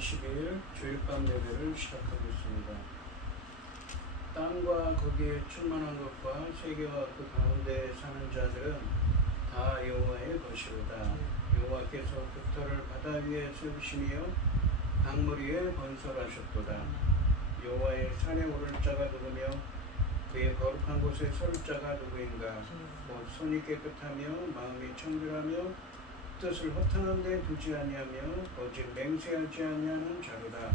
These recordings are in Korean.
20일 주일밤 예배를 시작하겠습니다. 땅과 거기에 충만한 것과 세계와 그 가운데 사는 자들은 다 여호와의 것이로다. 여호와께서 깃털을 바다 위에 세우시며 강물 위에 건설하셨도다. 여호와의 산에 오를 자가 누구며 그의 거룩한 곳에 설 자가 누구인가. 곧 손이 깨끗하며 마음이 청결하며 뜻을 허탄한 데 두지 아니하며 거짓 맹세하지 아니하는 자로다.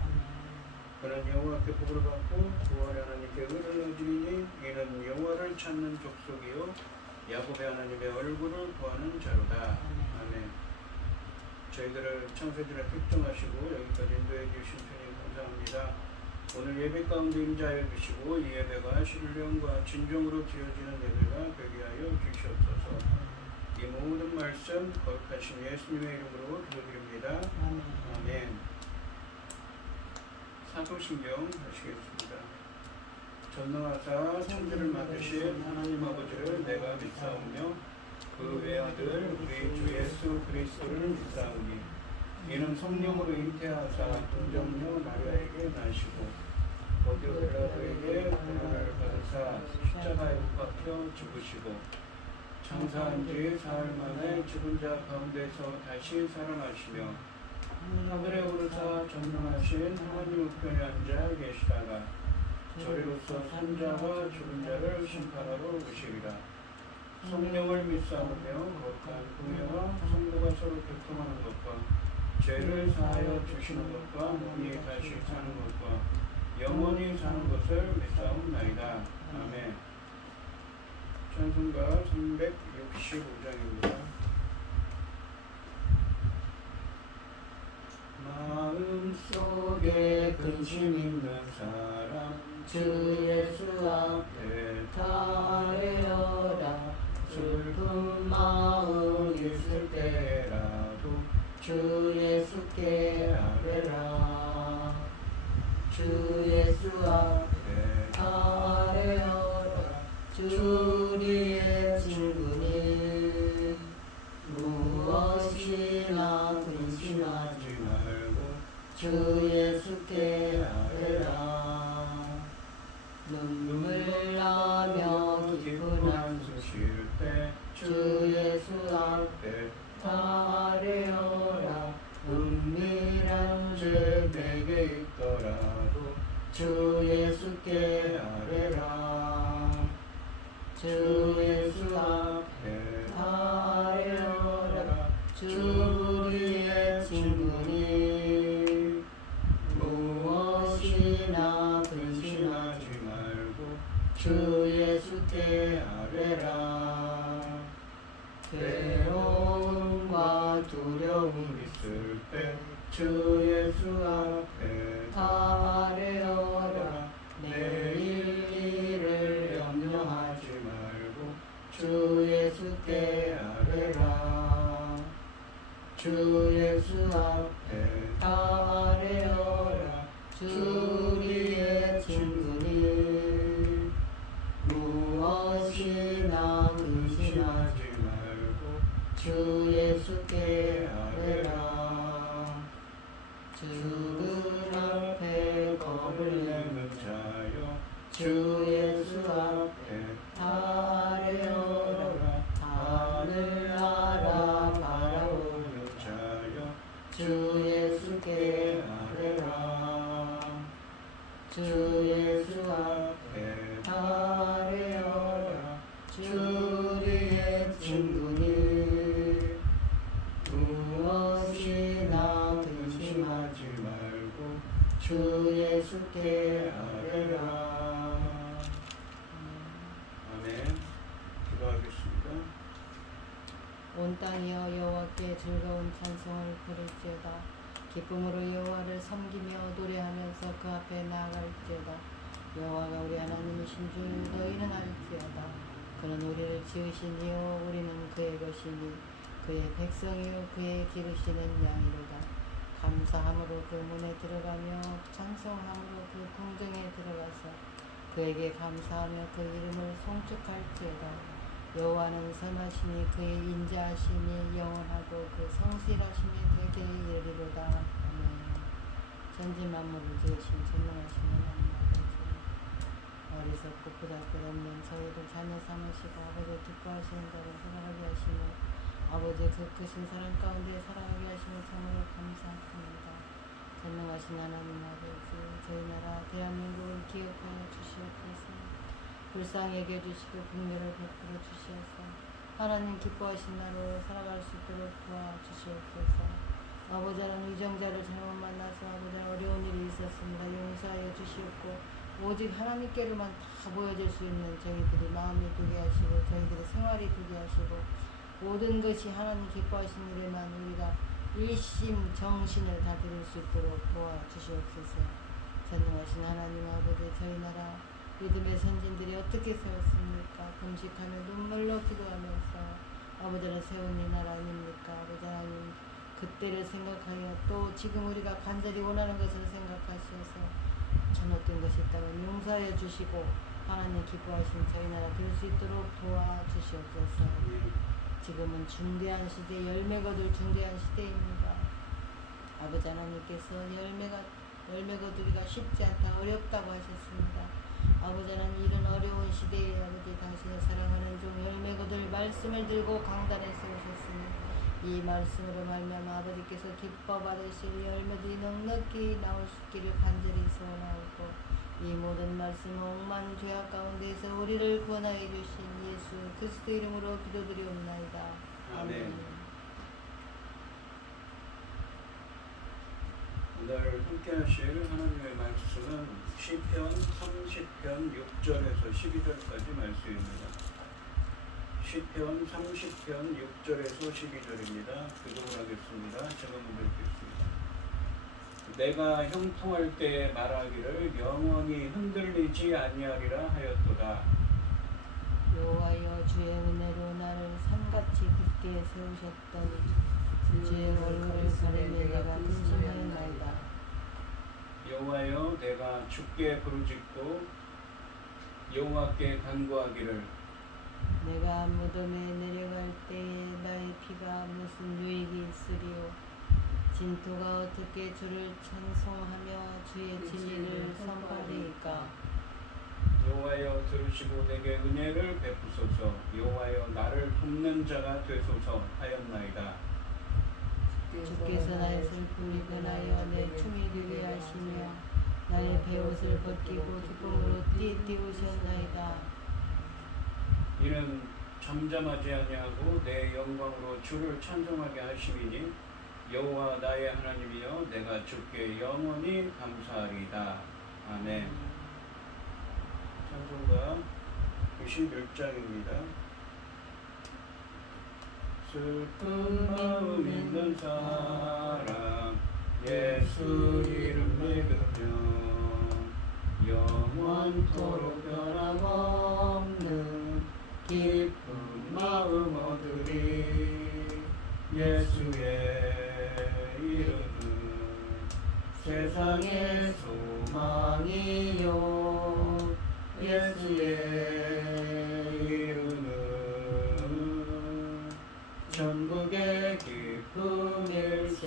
그는 여호와께 복을 받고 구원의 하나님께 의를 얻으리니 이는 여호와를 찾는 족속이요 야곱의 하나님의 얼굴을 구하는 자로다. 아멘. 저희들을 창세전에 특정하시고 여기까지 인도해 주신 주님 감사합니다. 오늘 예배 가운데 임자해 주시고 이 예배가 신령과 진정으로 드려지는 예배가 되게 하여 주시옵소서. 이 모든 말씀 거룩하신 예수님의 이름으로 기도드립니다. 아멘. 사도신경 하시겠습니다. 전능하사 천지를 만드신 하나님 아버지를 내가 믿사오며 그 외아들 우리 주 예수 그리스도를 믿사오니 이는 성령으로 잉태하사 동정녀 마리아에게 나시고 본디오 빌라도에게 고난을 받으사 십자가에 못 박혀 죽으시고 장사한 지 사흘 만에 죽은 자 가운데서 다시 살아나시며 하늘에 오르사 전능하신 하나님 우편에 앉아 계시다가 저리로서 산자와 죽은 자를 심판하러 오시리라. 성령을 믿사오며 거룩한 공예와 성도가 서로 교통하는 것과 죄를 사하여 주시는 것과 몸이 다시 사는 것과 영원히 사는 것을 믿사옵나이다. 아멘. 찬송가 365장입니다. 마음속에 근심 있는 사람 주 예수 앞에 달려라. 슬픈 마음 있을 때라도 주 예수께 아뢰라. 주 예수 앞에 달려라. 주 우리의 친구니 무엇이나 근심하지 말고 주 예수께 아뢰라. 눈물 나며 기쁜 한숨 쉴 때 주 예수 앞에 아뢰어라. 은밀한 죄 내게 있더라도 주 예수께 아뢰라. 주 예수 앞에 아뢰어라. 주 우리의 친구니 무엇이나 근심하지 말고 주 예수께 아뢰라. 괴로움과 두려움 있을 때 주 예수 앞에 아뢰어라. 내일 일을 염려하지 말고 주 예수께 아뢰라. 주 예수 앞에 아뢰어라. 주 우리의 친구니 무엇이나 근심하지 말고 주 예수께 아뢰라. 죽음 앞에 겁을 내는 자여 주 예수 앞에 아뢰어라. 하늘 나라 바라보는 자여 주 예수께 아뢰라. 주 예수 앞에 아뢰어라. 주 우리의 친구니 무엇이나 근심하지 말고 주 예수께 아뢰라. 아멘. 기도하겠습니다. 온 땅이여 여호와께 즐거운 찬송을 부를지어다. 기쁨으로 여호와를 섬기며 노래하면서 그 앞에 나아갈지어다. 여호와가 우리 하나님이신 줄 너희는 알지어다. 그는 우리를 지으신 이요 우리는 그의 것이니 그의 백성이요 그의 기르시는 양이로다. 감사함으로 그 문에 들어가며 찬송함으로 그 궁정에 들어가서 그에게 감사하며 그 이름을 송축할지어다. 여호와는 선하시니 그의 인자하심이 영원하고 그 성실하심이 되게 이르리로다. 아멘. 천지 만물을 지으신 전능하신 하나님 아버지, 어리석고 부닥끝없는 저희를 자녀 삼으시고 아버지 기뻐하시는 자를 살아가게 하시며 아버지 그 크신 사랑 가운데 살아가게 하시며 참으로 감사합니다. 전능하신 하나님 아버지, 저희 나라 대한민국을 기억하여 주시옵소서. 불쌍히 여겨주시고 긍휼을 베풀어 주시옵소서. 하나님 기뻐하신 나로 살아갈 수 있도록 도와주시옵소서. 아버지 하나님 위정자를 잘못 만나서 아버지 어려운 일이 있었습니다. 용서하여 주시옵고 오직 하나님께로만 다 보여질 수 있는 저희들이 마음이 되게 하시고 저희들의 생활이 되게 하시고 모든 것이 하나님 기뻐하신 일에만 우리가 일심 정신을 다 드릴 수 있도록 도와주시옵소서. 전능하신 하나님 아버지, 저희 나라 믿음의 선진들이 어떻게 세웠습니까? 금식하며 눈물로 기도하면서 아버지를 세운 이 나라 아닙니까? 아버지 하나님 그때를 생각하여 또 지금 우리가 간절히 원하는 것을 생각하셔서 잘못된 것이 있다면 용서해 주시고 하나님 기뻐하신 저희 나라 될 수 있도록 도와주시옵소서. 지금은 중대한 시대, 열매 거둘 중대한 시대입니다. 아버지 하나님께서 열매 거두기가 쉽지 않다, 어렵다고 하셨습니다. 아버지 하나님 이런 어려운 시대에 아버지 당신을 사랑하는 종 열매 거둘 말씀을 들고 강단에 세우셨으니 이 말씀으로 말미암아 아버지께서 기뻐 받으실 열매들이 넉넉히 나올 수 있기를 간절히 소원하고 이 모든 말씀 억만 죄악 가운데서 우리를 구원하여 주신 예수 그리스도 이름으로 기도드리옵나이다. 아멘. 오늘 함께 하실 하나님의 말씀은 시편 30편 6절에서 12절까지 말씀입니다. 시편 30편 6절에서 12절입니다. 교독을 하겠습니다. 제가 먼저 읽겠습니다. 내가 형통할 때 말하기를 영원히 흔들리지 아니하리라 하였도다. 여호와여 주의 은혜로 나를 산같이 굳게 세우셨더니 주의 얼굴을 가리며 내가 근심하였나이다. 여호와여 내가 주께 부르짖고 여호와께 간구하기를 내가 무덤에 내려갈 때에 나의 피가 무슨 유익이 있으리요. 진토가 어떻게 주를 찬송하며 주의 진리를 선포하리이까. 여호와여 들으시고 내게 은혜를 베푸소서. 여호와여 나를 돕는 자가 되소서 하였나이다. 주께서 나의 슬픔이 변하여 내 춤이 되게 하시며 나의 베옷을 벗기고 기쁨으로 띠띠우셨나이다. 이는 잠잠하지 아니하고 내 영광으로 주를 찬송하게 하심이니 여호와 나의 하나님이여 내가 주께 영원히 감사하리이다. 아멘. 찬송가 91장입니다. 슬픈 마음 있는 사람 예수 이름 믿으며 영원토록 변함없는 기쁜 마음 얻으리. 예수의 이름은 세상의 소망이요 예수의 이름은 전국의 기쁨일세.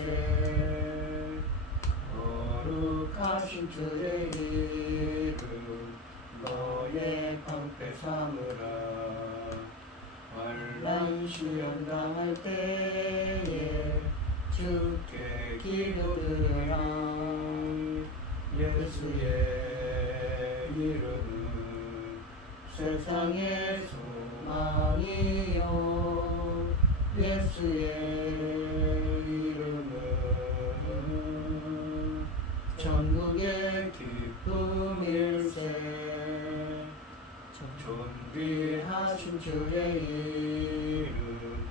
거룩하신 주의 이름 너의 방패 삼으라. 환난 시험 당할 때에 주께 기도드려라. 예수의 이름은 세상의 소망이요 예수의 이름은 전국의 기쁨일세. 존귀하신 주의 이름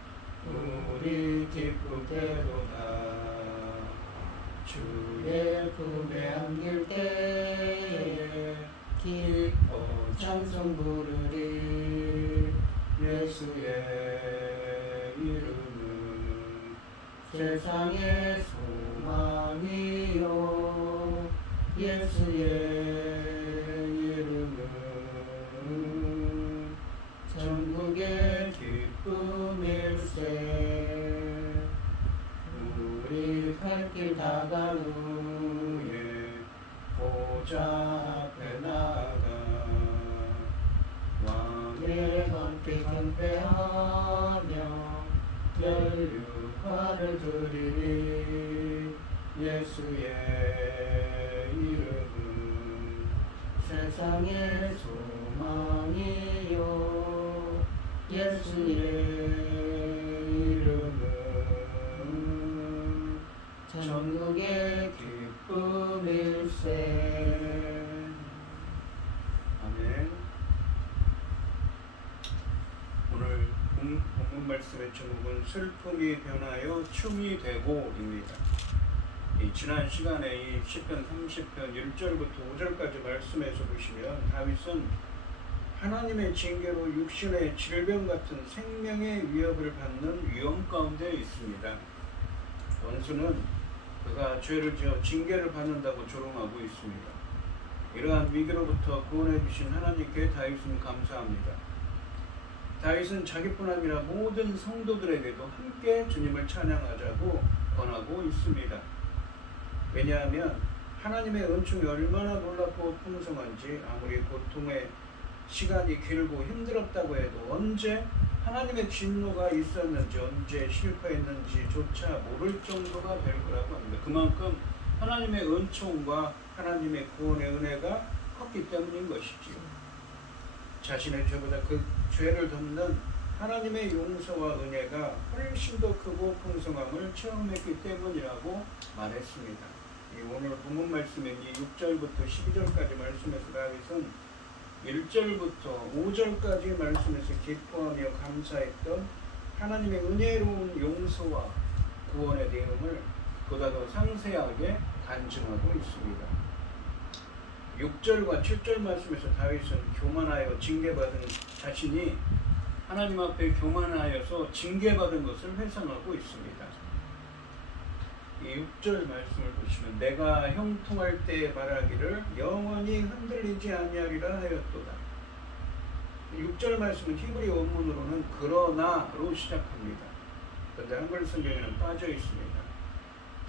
우리 기쁘게도다. 주의 품에 안길 때에 기뻐 찬송 부르리. 예수의 이름은 세상의 소망이요 예수의 이름은 전국의 기쁨일세 우리 갈 길 다간 후에 보좌 앞에 나가 왕의 함께 경배하며 연류관을 드리리 예수의 이름은 세상의 소망이요 예수의 이름은 전국의 기쁨일세. 아멘. 오늘 본문 말씀의 제목은 슬픔이 변하여 춤이 되고입니다. 지난 시간에 이 시편 30편 1절부터 5절까지 말씀에서 보시면 다윗은 하나님의 징계로 육신의 질병 같은 생명의 위협을 받는 위험 가운데 있습니다. 원수는 그가 죄를 지어 징계를 받는다고 조롱하고 있습니다. 이러한 위기로부터 구원해 주신 하나님께 다윗은 감사합니다. 다윗은 자기뿐 아니라 모든 성도들에게도 함께 주님을 찬양하자고 권하고 있습니다. 왜냐하면 하나님의 은총이 얼마나 놀랍고 풍성한지 아무리 고통의 시간이 길고 힘들었다고 해도 언제 하나님의 진노가 있었는지 언제 실패했는지조차 모를 정도가 될 거라고 합니다. 그만큼 하나님의 은총과 하나님의 구원의 은혜가 컸기 때문인 것이지요. 자신의 죄보다 그 죄를 덮는 하나님의 용서와 은혜가 훨씬 더 크고 풍성함을 체험했기 때문이라고 말했습니다. 오늘 본문 말씀인 이 6절부터 12절까지 말씀에서 다윗은 1절부터 5절까지 말씀에서 기뻐하며 감사했던 하나님의 은혜로운 용서와 구원의 내용을 보다 더 상세하게 간증하고 있습니다. 6절과 7절 말씀에서 다윗은 교만하여 징계받은 자신이 하나님 앞에 교만하여서 징계받은 것을 회상하고 있습니다. 이 6절 말씀을 보시면 내가 형통할 때 말하기를 영원히 흔들리지 아니하리라 하였도다. 6절 말씀은 히브리 원문으로는 그러나로 시작합니다. 그런데 한글 성경에는 빠져 있습니다.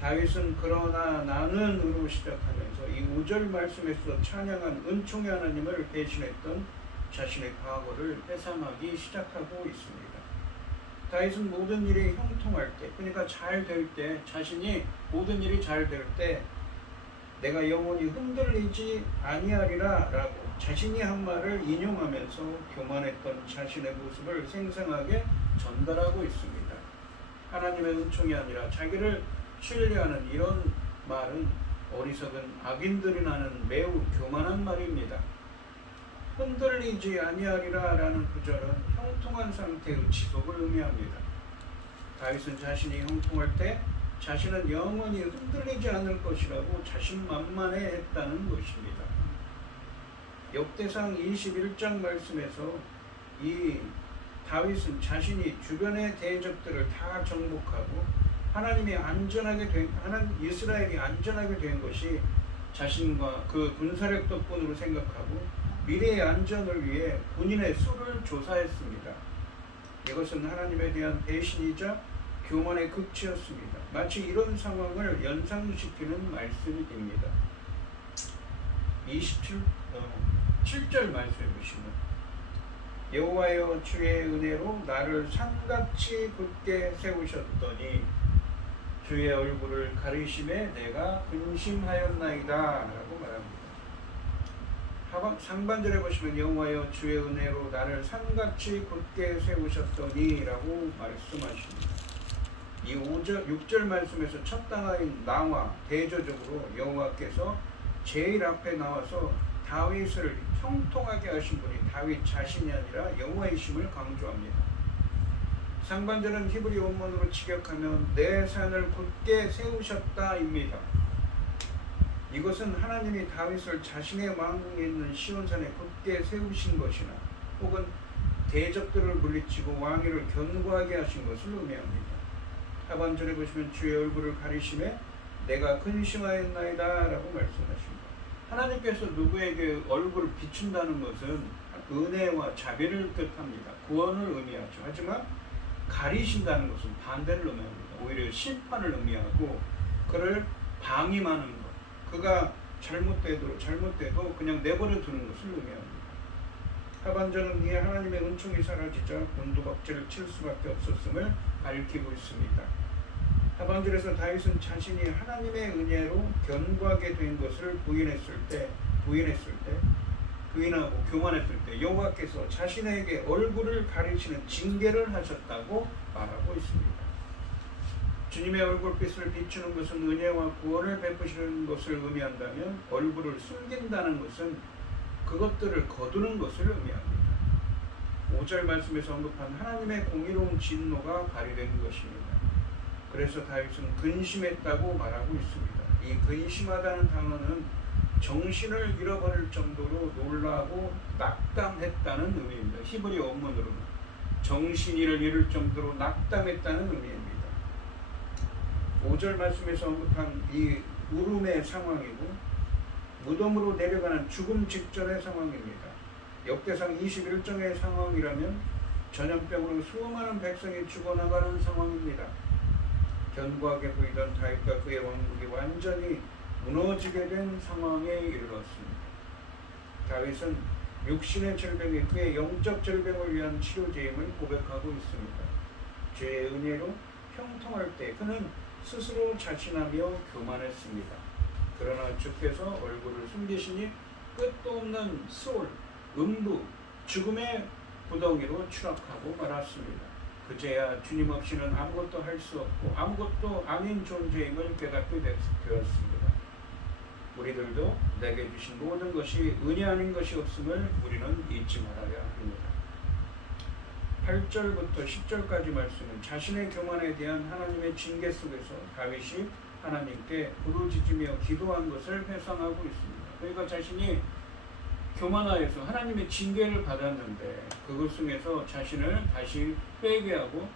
다윗은 그러나 나는으로 시작하면서 이 5절 말씀에서 찬양한 은총의 하나님을 배신했던 자신의 과거를 회상하기 시작하고 있습니다. 다윗은 모든 일이 형통할 때, 그러니까 잘 될 때, 자신이 모든 일이 잘 될 때 내가 영원히 흔들리지 아니하리라 라고 자신이 한 말을 인용하면서 교만했던 자신의 모습을 생생하게 전달하고 있습니다. 하나님의 은총이 아니라 자기를 신뢰하는 이런 말은 어리석은 악인들이 하는 매우 교만한 말입니다. 흔들리지 아니하리라 라는 구절은 형통한 상태의 지속을 의미합니다. 다윗은 자신이 형통할 때 자신은 영원히 흔들리지 않을 것이라고 자신만만해 했다는 것입니다. 역대상 21장 말씀에서 이 다윗은 자신이 주변의 대적들을 다 정복하고 이스라엘이 안전하게 된 것이 자신과 그 군사력 덕분으로 생각하고 미래의 안전을 위해 본인의 수를 조사했습니다. 이것은 하나님에 대한 배신이자 교만의 극치였습니다. 마치 이런 상황을 연상시키는 말씀입니다. 7절 말씀해 보시면 여호와여 주의 은혜로 나를 산같이 굳게 세우셨더니 주의 얼굴을 가리심에 내가 근심하였나이다 라고 말합니다. 상반절에 보시면 여호와여 주의 은혜로 나를 산같이 굳게 세우셨더니 라고 말씀하십니다. 이 6절 말씀에서 첫 단어인 나와 대조적으로 여호와께서 제일 앞에 나와서 다윗을 형통하게 하신 분이 다윗 자신이 아니라 여호와이심을 강조합니다. 상반절은 히브리 원문으로 직역하면 내 산을 굳게 세우셨다입니다. 이것은 하나님이 다윗을 자신의 왕궁에 있는 시온산에 굳게 세우신 것이나 혹은 대적들을 물리치고 왕위를 견고하게 하신 것을 의미합니다. 하반절에 보시면 주의 얼굴을 가리심에 내가 근심하였나이다 라고 말씀하십니다. 하나님께서 누구에게 얼굴을 비춘다는 것은 은혜와 자비를 뜻합니다. 구원을 의미하죠. 하지만 가리신다는 것은 반대를 의미합니다. 오히려 심판을 의미하고 그를 방임하는 것, 그가 잘못돼도 그냥 내버려 두는 것을 의미합니다. 하반절은 이에 하나님의 은총이 사라지자 곤두박질을 칠 수밖에 없었음을 밝히고 있습니다. 하반절에서 다윗은 자신이 하나님의 은혜로 견고하게 된 것을 부인하고 교만했을 때 여호와께서 자신에게 얼굴을 가리시는 징계를 하셨다고 말하고 있습니다. 주님의 얼굴빛을 비추는 것은 은혜와 구원을 베푸시는 것을 의미한다면 얼굴을 숨긴다는 것은 그것들을 거두는 것을 의미합니다. 5절 말씀에서 언급한 하나님의 공의로운 진노가 발휘된 것입니다. 그래서 다윗은 근심했다고 말하고 있습니다. 이 근심하다는 단어는 정신을 잃어버릴 정도로 놀라고 낙담했다는 의미입니다. 히브리 원문으로는 정신을 잃을 정도로 낙담했다는 의미입니다. 5절 말씀에서 언급한 이 울음의 상황이고 무덤으로 내려가는 죽음 직전의 상황입니다. 역대상 21장의 상황이라면 전염병으로 수많은 백성이 죽어나가는 상황입니다. 견고하게 보이던 다윗과 그의 왕국이 완전히 무너지게 된 상황에 이르렀습니다. 다윗은 육신의 질병이 그의 영적 질병을 위한 치료제임을 고백하고 있습니다. 죄의 은혜로 형통할 때 그는 스스로 자신하며 교만했습니다. 그러나 주께서 얼굴을 숨기시니 끝도 없는 수올, 음부, 죽음의 구덩이로 추락하고 말았습니다. 그제야 주님 없이는 아무것도 할 수 없고 아무것도 아닌 존재임을 깨닫게 되었습니다. 우리들도 내게 주신 모든 것이 은혜 아닌 것이 없음을 우리는 잊지 말아야 합니다. 8절부터 10절까지 말씀은 자신의 교만에 대한 하나님의 징계 속에서 다윗이 하나님께 부르짖으며 기도한 것을 회상하고 있습니다. 그러니까 자신이 교만하여서 하나님의 징계를 받았는데 그것 속에서 자신을 다시 회개하고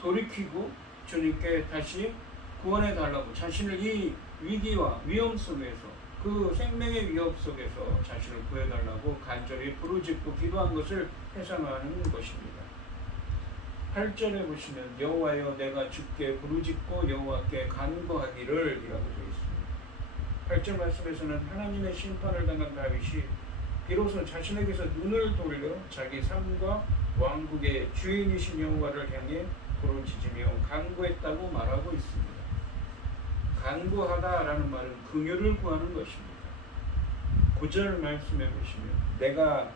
돌이키고 주님께 다시 구원해 달라고 자신을 이 위기와 위험 속에서 그 생명의 위협 속에서 자신을 구해달라고 간절히 부르짖고 기도한 것을 회상하는 것입니다. 8절에 보시면 여호와여 내가 주께 부르짖고 여호와께 간구하기를 이라고 되어 있습니다. 8절 말씀에서는 하나님의 심판을 당한 다윗이 비로소 자신에게서 눈을 돌려 자기 삶과 왕국의 주인이신 여호와를 향해 부르짖으며 간구했다고 말하고 있습니다. 간구하다라는 말은 긍휼을 구하는 것입니다. 9절 말씀해 보시면 내가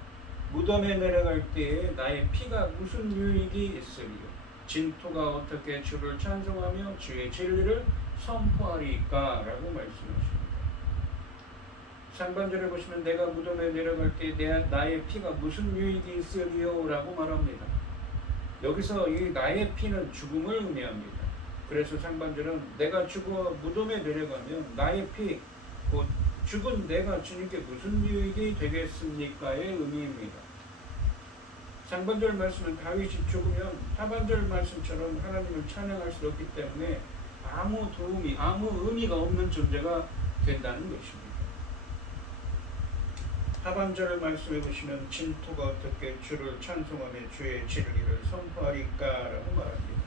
무덤에 내려갈 때에 나의 피가 무슨 유익이 있으리요 진토가 어떻게 주를 찬송하며 주의 진리를 선포하리까 라고 말씀하십니다. 상반절에 보시면 내가 무덤에 내려갈 때 나의 피가 무슨 유익이 있으리요 라고 말합니다. 여기서 이 나의 피는 죽음을 의미합니다. 그래서 상반절은 내가 죽어 무덤에 내려가면 나의 피, 곧 죽은 내가 주님께 무슨 유익이 되겠습니까의 의미입니다. 상반절 말씀은 다윗이 죽으면 하반절 말씀처럼 하나님을 찬양할 수 없기 때문에 아무 도움이, 아무 의미가 없는 존재가 된다는 것입니다. 하반절 말씀해 보시면 진토가 어떻게 주를 찬송하며 주의 진리를 선포하리까 라고 말합니다.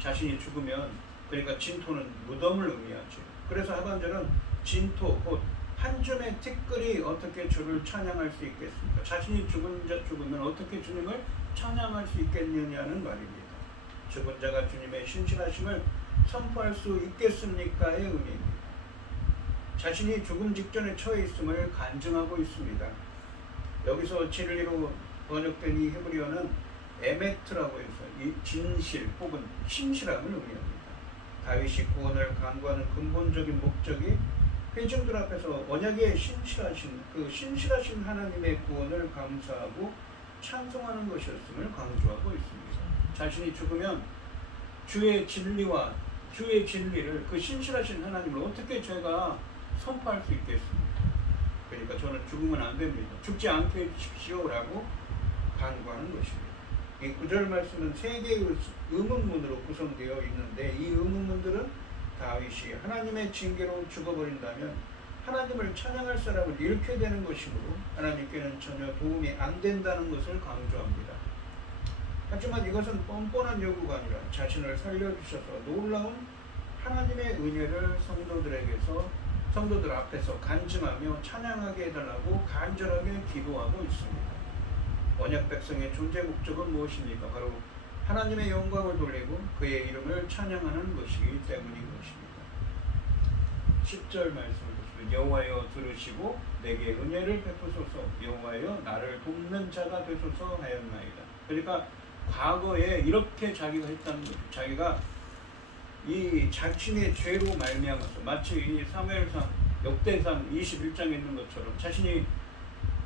자신이 죽으면 그러니까 진토는 무덤을 의미하죠. 그래서 하반절은 진토 곧 한 줌의 티끌이 어떻게 주를 찬양할 수 있겠습니까? 자신이 죽으면 어떻게 주님을 찬양할 수 있겠느냐는 말입니다. 죽은 자가 주님의 신실하심을 선포할 수 있겠습니까의 의미입니다. 자신이 죽음 직전에 처해 있음을 간증하고 있습니다. 여기서 진리로 번역된 이 헤브리어는 에메트라고 해서 이 진실 혹은 신실함을 의미합니다. 다윗이 구원을 간구하는 근본적인 목적이 회중들 앞에서 언약에 신실하신 하나님의 구원을 감사하고 찬송하는 것이었음을 강조하고 있습니다. 자신이 죽으면 주의 진리와 주의 진리를 그 신실하신 하나님을 어떻게 제가 선포할 수 있겠습니까? 그러니까 저는 죽으면 안 됩니다. 죽지 않게 해주십시오 라고 간구하는 것입니다. 이 9절 말씀은 세 개의 의문문으로 구성되어 있는데 이 의문문들은 다윗이 하나님의 징계로 죽어버린다면 하나님을 찬양할 사람을 잃게 되는 것이므로 하나님께는 전혀 도움이 안 된다는 것을 강조합니다. 하지만 이것은 뻔뻔한 요구가 아니라 자신을 살려주셔서 놀라운 하나님의 은혜를 성도들 앞에서 간증하며 찬양하게 해달라고 간절하게 기도하고 있습니다. 언약 백성의 존재 목적은 무엇입니까? 바로 하나님의 영광을 돌리고 그의 이름을 찬양하는 것이기 때문인 것입니다. 10절 말씀을 보시면 여호와여 들으시고 내게 은혜를 베푸소서 여호와여 나를 돕는 자가 되소서 하였나이다. 그러니까 과거에 이렇게 자기가 했다는 거죠. 자기가 이 자신의 죄로 말미암아서 마치 이 사무엘상 역대상 21장에 있는 것처럼 자신이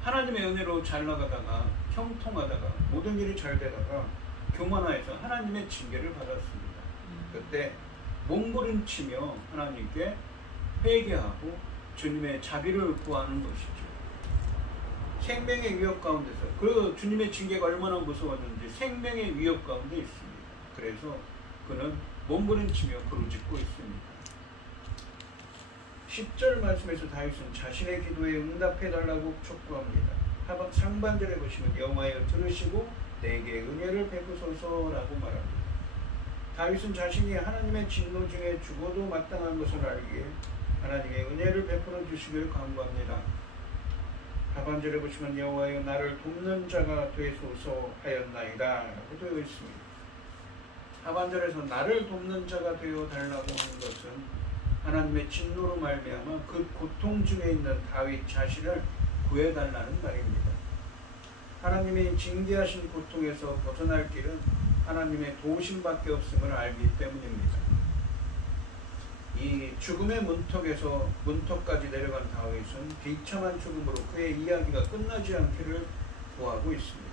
하나님의 은혜로 잘 나가다가 형통하다가 모든 일이 잘 되다가 교만하여서 하나님의 징계를 받았습니다. 그때 몸부림치며 하나님께 회개하고 주님의 자비를 구하는 것이죠. 생명의 위협 가운데서 그 주님의 징계가 얼마나 무서웠는지 생명의 위협 가운데 있습니다. 그래서 그는 몸부림치며 부르짖고 있습니다. 10절 말씀에서 다윗은 자신의 기도에 응답해달라고 촉구합니다. 상반절에 보시면 여호와여 들으시고 내게 은혜를 베푸소서라고 말합니다. 다윗은 자신이 하나님의 진노 중에 죽어도 마땅한 것을 알기에 하나님의 은혜를 베풀어 주시길 간구합니다. 하반절에 보시면 여호와여 나를 돕는 자가 되소서 하였나이다 라고 되어 있습니다. 하반절에서 나를 돕는 자가 되어 달라고 하는 것은 하나님의 진노로 말미암아 그 고통 중에 있는 다윗 자신을 구해달라는 말입니다. 하나님이 징계하신 고통에서 벗어날 길은 하나님의 도우심밖에 없음을 알기 때문입니다. 이 죽음의 문턱까지 내려간 다윗은 비참한 죽음으로 그의 이야기가 끝나지 않기를 구하고 있습니다.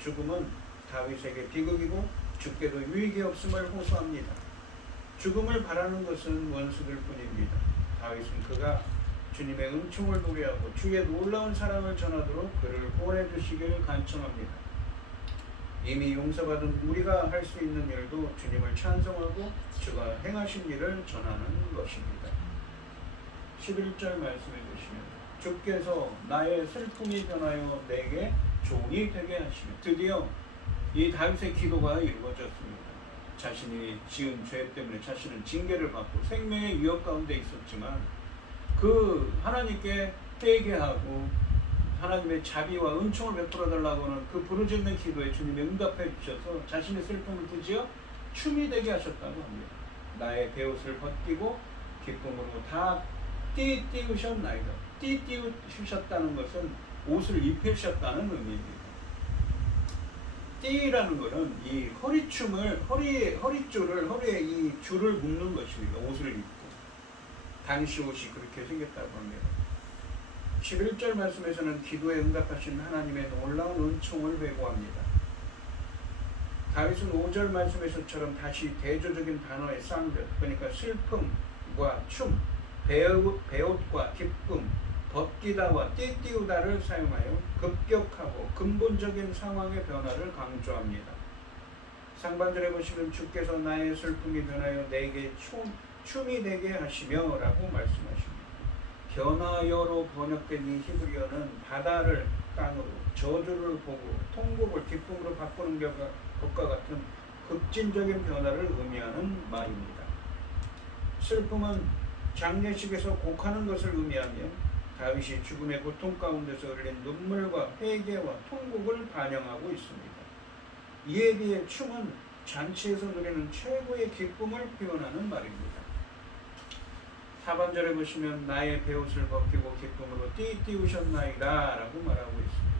죽음은 다윗에게 비극이고 죽게도 유익이 없음을 호소합니다. 죽음을 바라는 것은 원수들 뿐입니다. 다윗은 그가 주님의 은총을 노래하고 주의 놀라운 사랑을 전하도록 그를 구원해 주시기를 간청합니다. 이미 용서받은 우리가 할 수 있는 일도 주님을 찬송하고 주가 행하신 일을 전하는 것입니다. 11절 말씀해 보시면 주께서 나의 슬픔이 변하여 내게 종이 되게 하시며 드디어 이 다윗의 기도가 이루어졌습니다. 자신이 지은 죄 때문에 자신은 징계를 받고 생명의 위협 가운데 있었지만 그 하나님께 회개하고 하나님의 자비와 은총을 베풀어 달라고 하는 그 부르짖는 기도에 주님이 응답해 주셔서 자신의 슬픔을 드디어 춤이 되게 하셨다고 합니다. 나의 베옷을 벗기고 기쁨으로 다 띠띠우셨나이다. 띠띠우셨다는 것은 옷을 입히셨다는 의미입니다. 띠라는 것은 이 허리에 이 줄을 묶는 것입니다. 옷을 입고 당시 옷이 그렇게 생겼다고 합니다. 11절 말씀에서는 기도에 응답하신 하나님의 놀라운 은총을 배구합니다. 다윗은 5절 말씀에서처럼 다시 대조적인 단어의 쌍벽, 그러니까 슬픔과 춤, 배옷과 기쁨, 벗기다와 띠띠우다를 사용하여 급격하고 근본적인 상황의 변화를 강조합니다. 상반절에 보시면 주께서 나의 슬픔이 변하여 내게 춤이 되게 하시며 라고 말씀하십니다. 변화여로 번역된 이 히브리어는 바다를 땅으로, 저주를 보고 통곡을 기쁨으로 바꾸는 것과 같은 급진적인 변화를 의미하는 말입니다. 슬픔은 장례식에서 곡하는 것을 의미하며 다윗이 죽음의 고통 가운데서 흘린 눈물과 회개와 통곡을 반영하고 있습니다. 이에 비해 춤은 잔치에서 누리는 최고의 기쁨을 표현하는 말입니다. 하반절에 보시면 나의 베옷을 벗기고 기쁨으로 띠띠우셨나이다 라고 말하고 있습니다.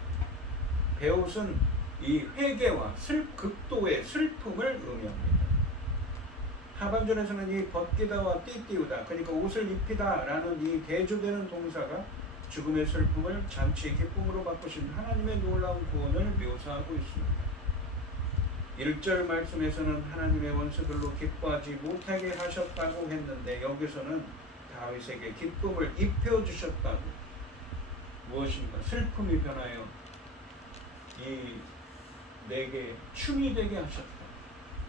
베옷은 이 회개와 극도의 슬픔을 의미합니다. 하반절에서는 이 벗기다와 띠띠우다, 그러니까 옷을 입히다 라는 이 대조되는 동사가 죽음의 슬픔을 잔치의 기쁨으로 바꾸신 하나님의 놀라운 구원을 묘사하고 있습니다. 1절 말씀에서는 하나님의 원수들로 기뻐하지 못하게 하셨다고 했는데 여기서는 다윗에게 기쁨을 입혀주셨다고, 무엇인가 슬픔이 변하여 이 내게 춤이 되게 하셨다.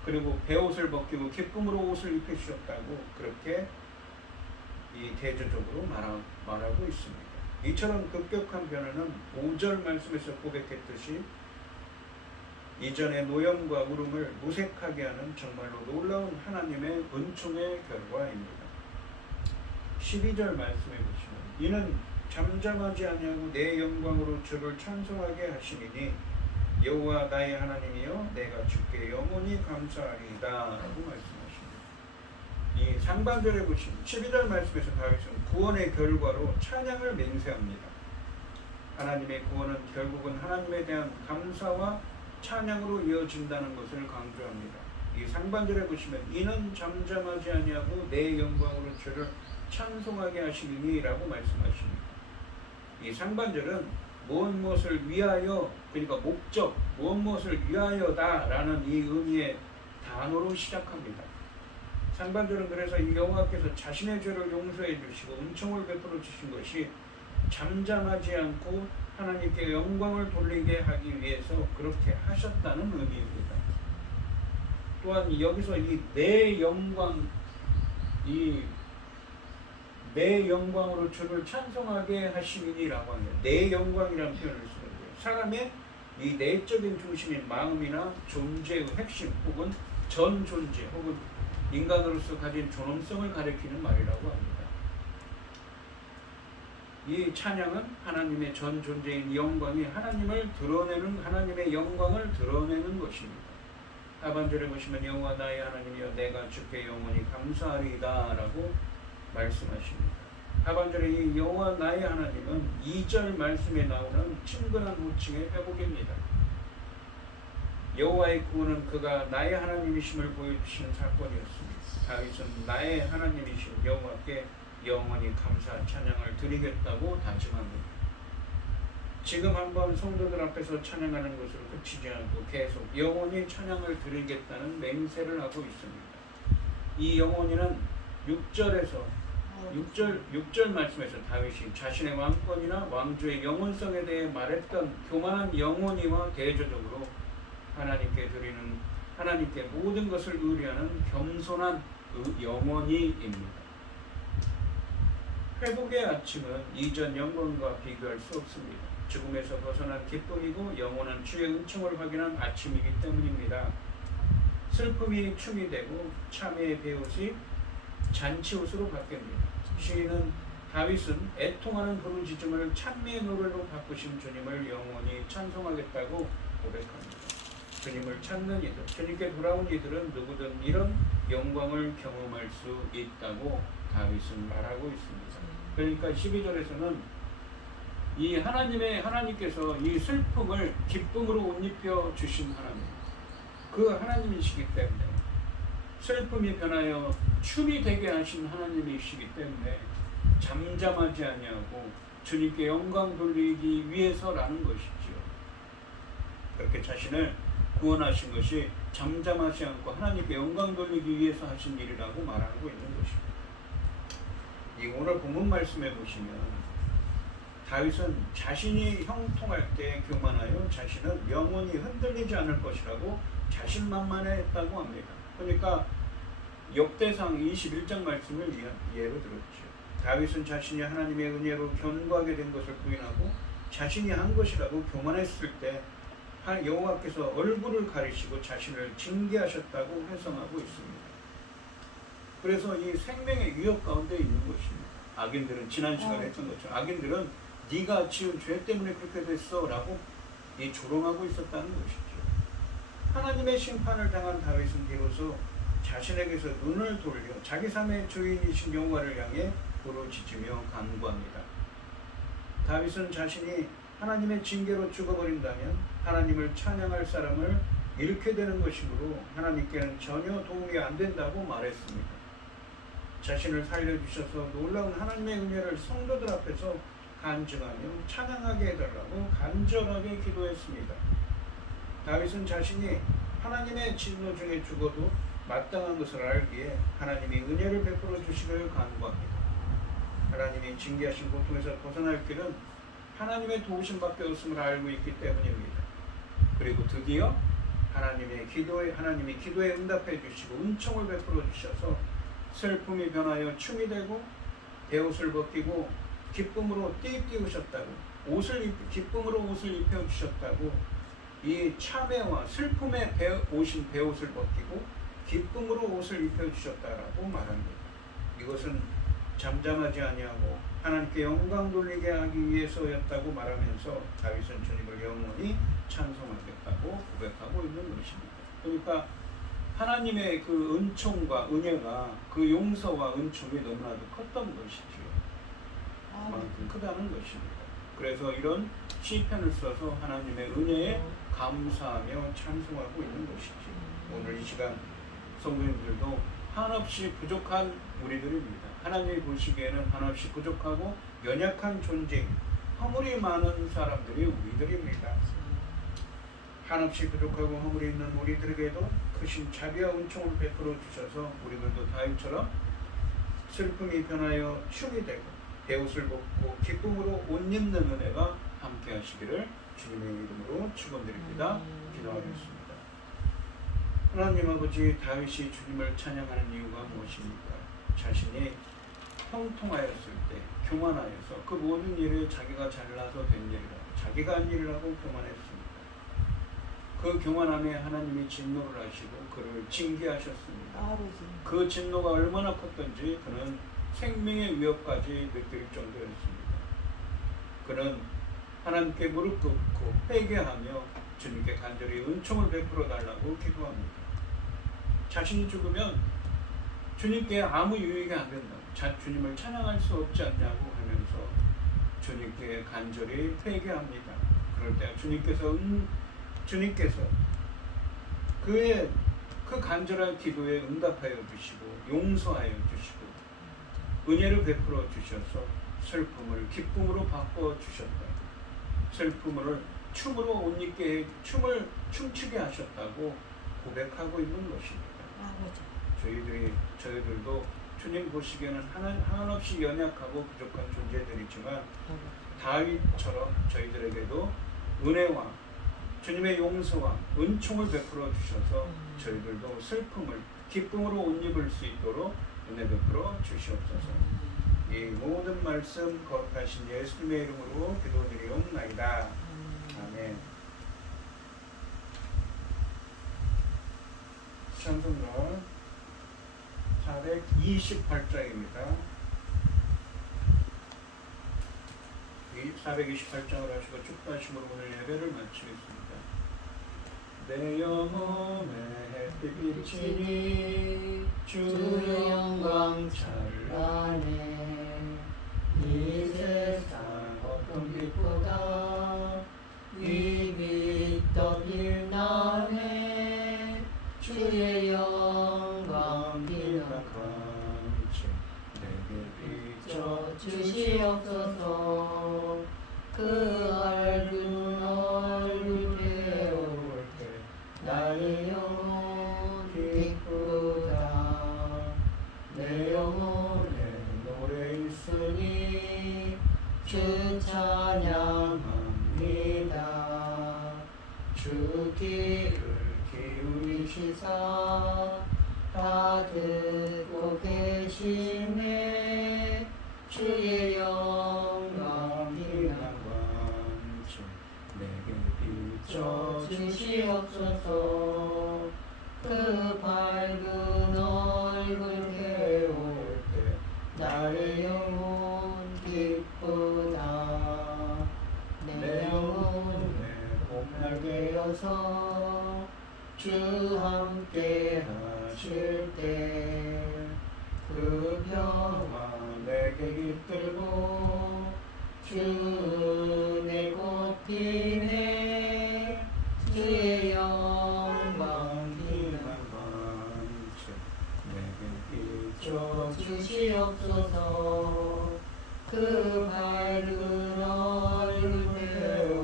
그리고 베옷을 벗기고 기쁨으로 옷을 입히셨다고 그렇게 이 대조적으로 말하고 있습니다. 이처럼 급격한 변화는 5절 말씀에서 고백했듯이 이전의 노염과 울음을 무색하게 하는 정말로 놀라운 하나님의 은총의 결과입니다. 12절 말씀해 보시면 이는 잠잠하지 아니하고 내 영광으로 주를 찬송하게 하시니니 여호와 나의 하나님이여 내가 주께 영원히 감사하리이다 라고 말씀하십니다. 이 상반절에 보시면 12절 말씀에서 다윗은 구원의 결과로 찬양을 맹세합니다. 하나님의 구원은 결국은 하나님에 대한 감사와 찬양으로 이어진다는 것을 강조합니다. 이 상반절에 보시면 이는 잠잠하지 아니하고 내 영광으로 주를 찬송하게 하시니니 라고 말씀하십니다. 이 상반절은 무엇을 위하여, 그러니까 목적, 무엇을 위하여다 라는 이 의미의 단어로 시작합니다. 상반절은 그래서 이 여호와께서 자신의 죄를 용서해 주시고 은총을 베풀어 주신 것이 잠잠하지 않고 하나님께 영광을 돌리게 하기 위해서 그렇게 하셨다는 의미입니다. 또한 여기서 이 내 영광, 내 영광으로 주를 찬송하게 하시니라고 합니다. 내 영광이라는 표현을 쓰는데요. 사람의 이 내적인 중심인 마음이나 존재의 핵심 혹은 전 존재 혹은 인간으로서 가진 존엄성을 가리키는 말이라고 합니다. 이 찬양은 하나님의 전 존재인 영광이 하나님을 드러내는, 하나님의 영광을 드러내는 것입니다. 하반절에 보시면 여호와 나의 하나님이여 내가 주께 영원히 감사하리이다 라고 말씀하십니다. 하반절에 이 여호와 나의 하나님은 2절 말씀에 나오는 친근한 호칭의 회복입니다. 여호와의 구원은 그가 나의 하나님이심을 보여주시는 사건이었습니다. 다윗은 나의 하나님이신 여호와께 영원히 감사 찬양을 드리겠다고 다짐합니다. 지금 한번 성도들 앞에서 찬양하는 것으로 그치지 않고 계속 영원히 찬양을 드리겠다는 맹세를 하고 있습니다. 이 영원히는 6절 말씀에서 다윗이 자신의 왕권이나 왕조의 영원성에 대해 말했던 교만한 영원히와 대조적으로 하나님께 모든 것을 의뢰하는 겸손한 영원히입니다. 회복의 아침은 이전 영광과 비교할 수 없습니다. 죽음에서 벗어난 기쁨이고 영원한 주의 은총을 확인한 아침이기 때문입니다. 슬픔이 춤이 되고 참회의 베옷이 잔치옷으로 바뀝니다. 시인은 다윗은 애통하는 부르짖음을 찬미의 노래로 바꾸신 주님을 영원히 찬송하겠다고 고백합니다. 주님을 찾는 이들, 주님께 돌아온 이들은 누구든 이런 영광을 경험할 수 있다고 다윗은 말하고 있습니다. 그러니까 12절에서는 이 하나님께서 이 슬픔을 기쁨으로 옷 입혀 주신 하나님, 그 하나님이시기 때문에 슬픔이 변하여 춤이 되게 하신 하나님이시기 때문에 잠잠하지 아니하고 주님께 영광 돌리기 위해서라는 것이지요. 그렇게 자신을 구원하신 것이 잠잠하지 않고 하나님께 영광 돌리기 위해서 하신 일이라고 말하고 있는 것입니다. 이 오늘 본문 말씀에 보시면 다윗은 자신이 형통할 때 교만하여 자신은 영원히 흔들리지 않을 것이라고 자신만만했다고 합니다. 그러니까 역대상 21장 말씀을 예로 들었죠. 다윗은 자신이 하나님의 은혜로 견고하게 된 것을 부인하고 자신이 한 것이라고 교만했을 때 여호와께서 얼굴을 가리시고 자신을 징계하셨다고 해석하고 있습니다. 그래서 이 생명의 위협 가운데 있는 것입니다. 악인들은 지난 시간에 했던 것처럼 악인들은 네가 지은 죄 때문에 그렇게 됐어 라고 조롱하고 있었다는 것이죠. 하나님의 심판을 당한 다윗은 비로소 자신에게서 눈을 돌려 자기 삶의 주인이신 여호와를 향해 부르짖으며 간구합니다. 다윗은 자신이 하나님의 징계로 죽어버린다면 하나님을 찬양할 사람을 잃게 되는 것이므로 하나님께는 전혀 도움이 안 된다고 말했습니다. 자신을 살려주셔서 놀라운 하나님의 은혜를 성도들 앞에서 간증하며 찬양하게 해달라고 간절하게 기도했습니다. 다윗은 자신이 하나님의 진노 중에 죽어도 마땅한 것을 알기에 하나님이 은혜를 베풀어 주시기를 간구합니다. 하나님이 징계하신 고통에서 벗어날 길은 하나님의 도우심밖에 없음을 알고 있기 때문입니다. 그리고 드디어 하나님이 기도에 응답해 주시고 은총을 베풀어 주셔서 슬픔이 변하여 춤이 되고 베옷을 벗기고 기쁨으로 띠우셨다고 기쁨으로 옷을 입혀 주셨다고 이 참회와 슬픔에 오신 베옷을 벗기고 기쁨으로 옷을 입혀 주셨다라고 말합니다. 이것은 잠잠하지 아니하고 하나님께 영광 돌리게 하기 위해서였다고 말하면서 다윗은 주님을 영원히 찬송하겠다고 고백하고 있는 것입니다. 그러니까 하나님의 그 은총과 은혜가 그 용서와 은총이 너무나도 컸던 것이지요. 그만큼 크다는 것입니다. 그래서 이런 시편을 써서 하나님의 은혜에 감사하며 찬송하고 있는 것이지. 오늘 이 시간 성도님들도 한없이 부족한 우리들입니다. 하나님이 보시기에는 한없이 부족하고 연약한 존재, 허물이 많은 사람들이 우리들입니다. 한없이 부족하고 허물이 있는 우리들에게도 크신 자비와 은총을 베풀어 주셔서 우리들도 다윗처럼 슬픔이 변하여 춤이 되고 베옷을 벗고 기쁨으로 옷 입는 은혜가 함께 하시기를 주님의 이름으로 축원드립니다. 기도하겠습니다. 하나님 아버지, 다윗이 주님을 찬양하는 이유가 무엇입니까? 자신이 형통하였을 때 교만하여서 그 모든 일을 자기가 잘나서 된 일이라고, 자기가 한 일이라고 교만했습니다. 그 교만함에 하나님이 진노를 하시고 그를 징계하셨습니다. 그 진노가 얼마나 컸던지 그는 생명의 위협까지 느낄 정도였습니다. 그는 하나님께 무릎 꿇고 회개하며 주님께 간절히 은총을 베풀어 달라고 기도합니다. 자신이 죽으면 주님께 아무 유익이 안 된다고, 주님을 찬양할 수 없지 않냐고 하면서 주님께 간절히 회개합니다. 그럴 때 주님께서 그의 그 간절한 기도에 응답하여 주시고 용서하여 주시고 은혜를 베풀어 주셔서 슬픔을 기쁨으로 바꿔 주셨다. 슬픔을 춤으로 옷 입게 춤추게 하셨다고 고백하고 있는 것입니다. 저희들도 주님 보시기에는 한없이 연약하고 부족한 존재들이지만 다윗처럼 저희들에게도 은혜와 주님의 용서와 은총을 베풀어 주셔서 저희들도 슬픔을 기쁨으로 옷 입을 수 있도록 은혜 베풀어 주시옵소서. 이 모든 말씀 거룩하신 예수님의 이름으로 기도드리옵나이다. 아멘. 찬송가 428장입니다. 428장을 하시고 축도하심으로 오늘 예배를 마치겠습니다. 내 영혼의 햇빛 비치니 주 영광 찬란해. 이 세상 어떤 빛보다 이 빛 더 빛나네. 주의 영광 빛나감치 내게 비춰 주시옵소서. 그 밝은 얼굴 배울 때 나의 영혼 기쁘다. 내 영혼에 노래 있으니 주 찬양합니다. 주 귀를 기울이시사 다 듣고 계시네. 주의 영광 빛나감치 내게 비춰 주시옵소서. 그 밝은 얼굴 배울 때 나의 영혼 기쁘다. 내 영혼에 봄날개여서 주 함께 하실 때 그 평화 내게 깃들고 주 내 꽃 피네. 주의 영광 빛나감치 내게 비춰 주시옵소서. 그 밝은 얼굴 배울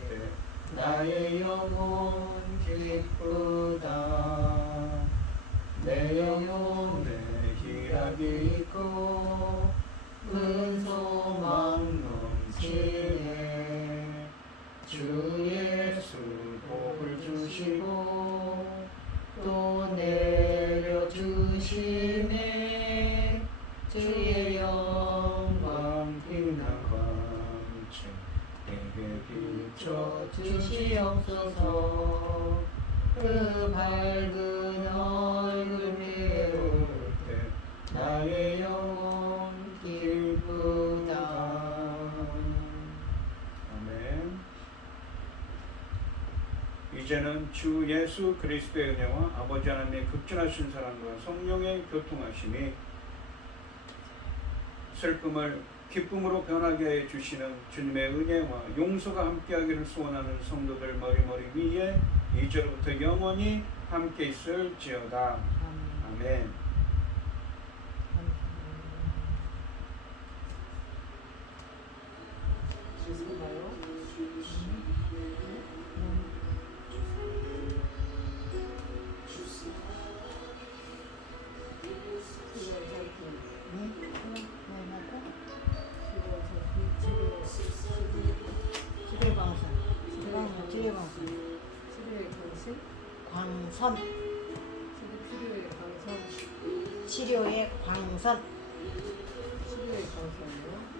때 나의 영혼 기쁘다. 내 영혼에 희락이 있고 큰 소망 넘치네. 주 예수 보고 비춰 주시옵소서. 그 밝은 얼굴 배울 때 나의 영혼 기쁘다. 아멘. 이제는 주 예수 그리스도의 은혜와 아버지 하나님의 극진하신 사랑과 성령의 교통하심이 슬픔을 기쁨으로 변하게 해 주시는 주님의 은혜와 용서가 함께하기를 소원하는 성도들 머리머리 위에 이제로부터 영원히 함께 있을지어다. 아멘. 광선 치료의 광선 치료의 광선이요?